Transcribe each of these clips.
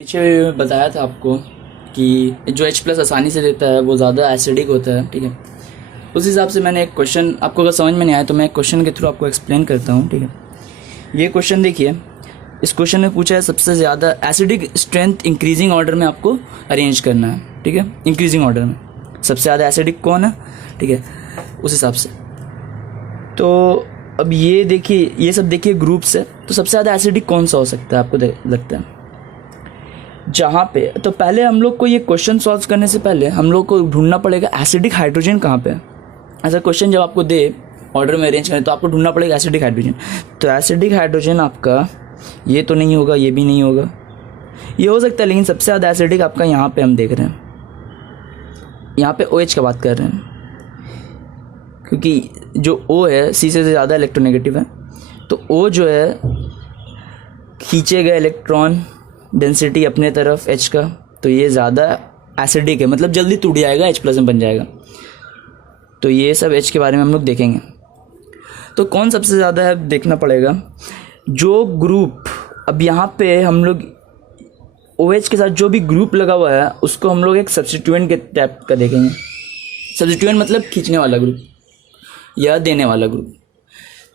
पीछे भी बताया था आपको कि जो H प्लस आसानी से देता है वो ज़्यादा एसिडिक होता है। ठीक है, उस हिसाब से मैंने एक क्वेश्चन, आपको अगर समझ में नहीं आया तो मैं एक क्वेश्चन के थ्रू आपको एक्सप्लेन करता हूँ। ठीक है, ये क्वेश्चन देखिए, इस क्वेश्चन में पूछा है सबसे ज़्यादा एसिडिक स्ट्रेंथ इंक्रीजिंग ऑर्डर में आपको अरेंज करना है। ठीक है, इंक्रीजिंग ऑर्डर में सबसे ज़्यादा एसिडिक कौन है, ठीक है, उस हिसाब से। तो अब ये देखिए, ये सब देखिए ग्रुप्स है, तो सबसे ज़्यादा एसिडिक कौन सा हो सकता है आपको लगता है? जहाँ पे, तो पहले हम लोग को ये क्वेश्चन सॉल्व करने से पहले हम लोग को ढूंढना पड़ेगा एसिडिक हाइड्रोजन कहाँ पे है। ऐसा क्वेश्चन जब आपको दे ऑर्डर में अरेंज करें तो आपको ढूंढना पड़ेगा एसिडिक हाइड्रोजन। तो एसिडिक हाइड्रोजन आपका ये तो नहीं होगा, ये भी नहीं होगा, ये हो सकता है, लेकिन सबसे ज़्यादा एसिडिक आपका यहाँ पे हम देख रहे हैं, यहाँ पे OH का बात कर रहे हैं, क्योंकि जो O है C से ज़्यादा इलेक्ट्रोनेगेटिव है, तो O जो है खींचेगा इलेक्ट्रॉन डेंसिटी अपने तरफ H का, तो ये ज़्यादा एसिडिक है, मतलब जल्दी टूट जाएगा, H प्लस में बन जाएगा। तो ये सब H के बारे में हम लोग देखेंगे। तो कौन सबसे ज़्यादा है देखना पड़ेगा। जो ग्रुप अब यहाँ पे हम लोग OH के साथ जो भी ग्रुप लगा हुआ है उसको हम लोग एक सब्स्टिट्यूएंट के टाइप का देखेंगे। सब्स्टिट्यूएंट मतलब खींचने वाला ग्रुप या देने वाला ग्रुप।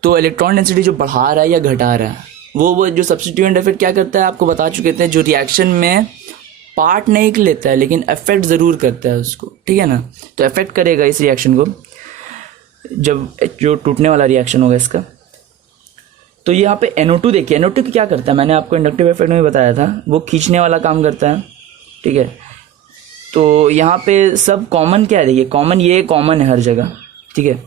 तो इलेक्ट्रॉन डेंसिटी जो बढ़ा रहा है या घटा रहा है, वो जो सब्स्टिट्यूएंट है फिर क्या करता है, आपको बता चुके थे, जो रिएक्शन में पार्ट नहीं लेता है लेकिन अफेक्ट ज़रूर करता है उसको। ठीक है ना, तो अफेक्ट करेगा इस रिएक्शन को, जब जो टूटने वाला रिएक्शन होगा इसका। तो यहाँ पे NO2 देखिए, NO2 क्या करता है, मैंने आपको इंडक्टिव इफेक्ट में बताया था, वो खींचने वाला काम करता है। ठीक है, तो यहाँ पे सब कॉमन क्या है, देखिए कॉमन, ये कॉमन है हर जगह। ठीक है,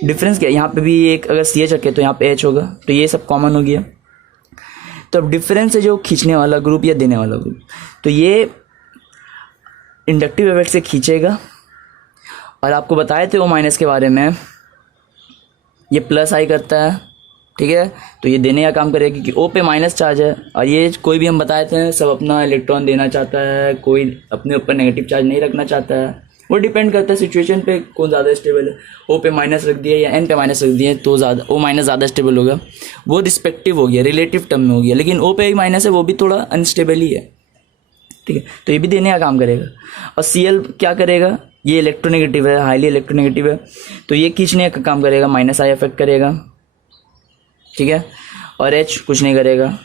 डिफरेंस क्या है, यहाँ पे भी एक अगर CH रखे तो यहाँ पे H होगा, तो ये सब कॉमन हो गया। तो अब डिफरेंस है जो खींचने वाला ग्रुप या देने वाला ग्रुप, तो ये इंडक्टिव इफेक्ट से खींचेगा। और आपको बताए थे O- के बारे में, ये प्लस आई करता है। ठीक है, तो ये देने का काम करेगा क्योंकि O पे माइनस चार्ज है, और ये कोई भी हम बताए थे सब अपना इलेक्ट्रॉन देना चाहता है, कोई अपने ऊपर नेगेटिव चार्ज नहीं रखना चाहता है। वो डिपेंड करता है सिचुएशन पे, कौन ज़्यादा स्टेबल है, O पे माइनस रख दिया या N पे माइनस रख दिया तो ज़्यादा O- ज़्यादा स्टेबल होगा। वो रिस्पेक्टिव हो गया, रिलेटिव टर्म में हो गया, लेकिन O पे ही माइनस है वो भी थोड़ा अनस्टेबल ही है। ठीक है, तो ये भी देने का काम करेगा। और Cl क्या करेगा, ये इलेक्ट्रोनेगेटिव है, हाईली इलेक्ट्रोनेगेटिव है, तो ये खींचने का काम करेगा, -I इफेक्ट करेगा। ठीक है, और H कुछ नहीं करेगा।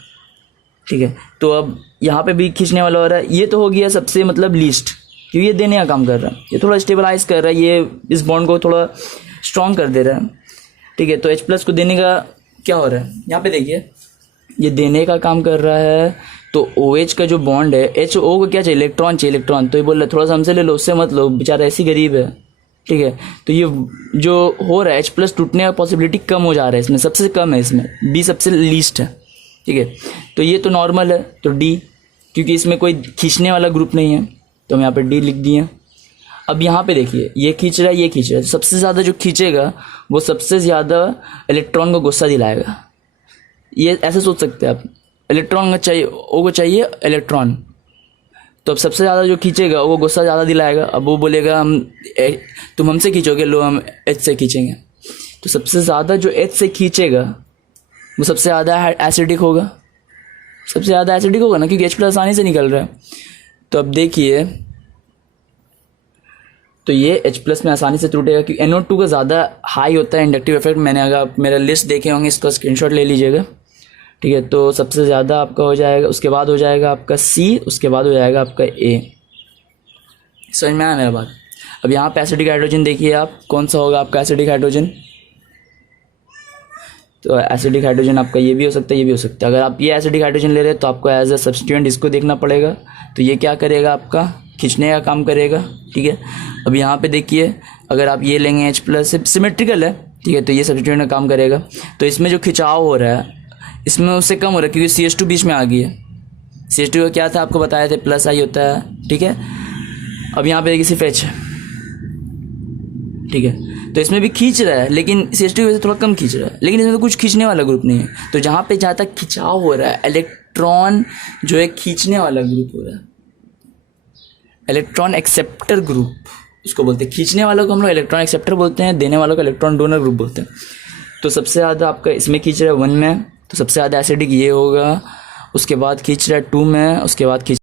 ठीक है, तो अब यहाँ पे भी खींचने वाला हो रहा है, ये तो हो गया सबसे मतलब लीस्ट, क्योंकि ये देने का काम कर रहा है, ये थोड़ा स्टेबलाइज कर रहा है, ये इस बॉन्ड को थोड़ा स्ट्रॉन्ग कर दे रहा है। ठीक है, तो H प्लस को देने का क्या हो रहा है, यहाँ पे देखिए, ये देने का काम कर रहा है। तो OH का जो बॉन्ड है, HO को क्या चाहिए, इलेक्ट्रॉन चाहिए, इलेक्ट्रॉन, तो ये बोल रहा है थोड़ा सा हमसे ले लो, उससे मत लो, बेचारा ऐसी गरीब है। ठीक है, तो ये जो हो रहा है H प्लस टूटने का पॉसिबिलिटी कम हो जा रहा है इसमें, सबसे कम है इसमें, B सबसे लीस्ट है। ठीक है, तो ये तो नॉर्मल है, तो D, क्योंकि इसमें कोई खींचने वाला ग्रुप नहीं है तो हम यहाँ पे D लिख दिए। अब यहाँ पे देखिए, ये खींच रहा है, ये खींच रहा है, सबसे ज़्यादा जो खींचेगा वो सबसे ज़्यादा इलेक्ट्रॉन को गुस्सा दिलाएगा। ये ऐसे सोच सकते हैं आप, इलेक्ट्रॉन को चाहिए, O को चाहिए इलेक्ट्रॉन, तो अब सबसे ज़्यादा जो खींचेगा वो गुस्सा ज़्यादा दिलाएगा। अब वो बोलेगा तुम हमसे खींचोगे, लो हम H से खींचेंगे। तो सबसे ज़्यादा जो H से खींचेगा वो सबसे ज़्यादा एसिडिक होगा, सबसे ज़्यादा एसिडिक होगा ना, क्योंकि H प्लस आसानी से निकल रहा है। तो अब देखिए, तो ये H प्लस में आसानी से टूटेगा क्योंकि NO2 का ज़्यादा हाई होता है इंडक्टिव इफेक्ट। मैंने अगर आप मेरा लिस्ट देखे होंगे, इसका स्क्रीनशॉट ले लीजिएगा। ठीक है, तो सबसे ज़्यादा आपका हो जाएगा, उसके बाद हो जाएगा आपका C, उसके बाद हो जाएगा आपका A। समझ में आया मेरा बात। अब यहाँ पे एसिडिक हाइड्रोजन देखिए आप, कौन सा होगा आपका एसिडिक हाइड्रोजन। तो एसिडिक हाइड्रोजन आपका ये भी हो सकता है, ये भी हो सकता है। अगर आप ये एसिडिक हाइड्रोजन ले रहे हैं तो आपको एज अ सब्स्टिट्यूएंट इसको देखना पड़ेगा। तो ये क्या करेगा, आपका खींचने का काम करेगा। ठीक है, अब यहाँ पे देखिए, अगर आप ये लेंगे H प्लस, सिमेट्रिकल है। ठीक है, तो ये सब्स्टिट्यूएंट का काम करेगा। तो इसमें जो खिंचाव हो रहा है इसमें उससे कम हो रहा है, क्योंकि CH2 बीच में आ गई है। CH2 का क्या था आपको बताया थे, +I होता है। ठीक है, अब यहाँ पे देखिए सिर्फ H है। ठीक है, तो इसमें भी खींच रहा है, लेकिन CH2 की वजह से थोड़ा कम खींच रहा है, लेकिन इसमें तो कुछ खींचने वाला ग्रुप नहीं है। तो जहाँ पे जहाँ तक खिंचाव हो रहा है, इलेक्ट्रॉन जो है खींचने वाला ग्रुप हो रहा है, इलेक्ट्रॉन एक्सेप्टर ग्रुप उसको बोलते हैं। खींचने वालों को हम लोग इलेक्ट्रॉन एक्सेप्टर बोलते हैं, देने वालों को इलेक्ट्रॉन डोनर ग्रुप बोलते हैं। तो सबसे ज़्यादा आपका इसमें खींच रहा है 1 में, तो सबसे ज़्यादा एसिडिक ये होगा। उसके बाद खींच रहा है 2 में, उसके बाद खींच